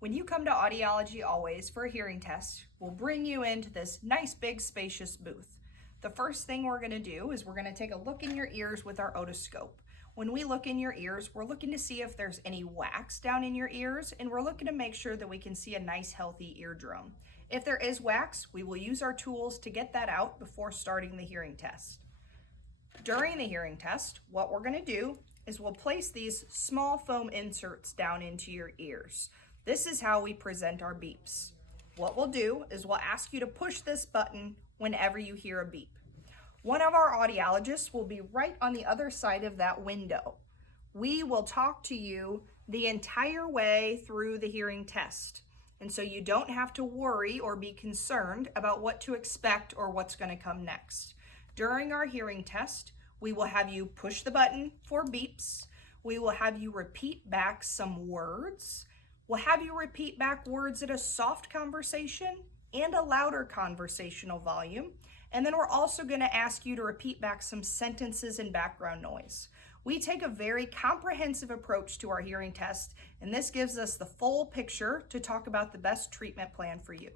When you come to Audiology Always for a hearing test, we'll bring you into this nice big spacious booth. The first thing we're going to do is we're going to take a look in your ears with our otoscope. When we look in your ears, we're looking to see if there's any wax down in your ears, and we're looking to make sure that we can see a nice healthy eardrum. If there is wax, we will use our tools to get that out before starting the hearing test. During the hearing test, what we're going to do is we'll place these small foam inserts down into your ears. This is how we present our beeps. What we'll do is we'll ask you to push this button whenever you hear a beep. One of our audiologists will be right on the other side of that window. We will talk to you the entire way through the hearing test. And so you don't have to worry or be concerned about what to expect or what's going to come next. During our hearing test, we will have you push the button for beeps. We will have you repeat back some words. We'll have you repeat back words at a soft conversation and a louder conversational volume. And then we're also going to ask you to repeat back some sentences and background noise. We take a very comprehensive approach to our hearing test, and this gives us the full picture to talk about the best treatment plan for you.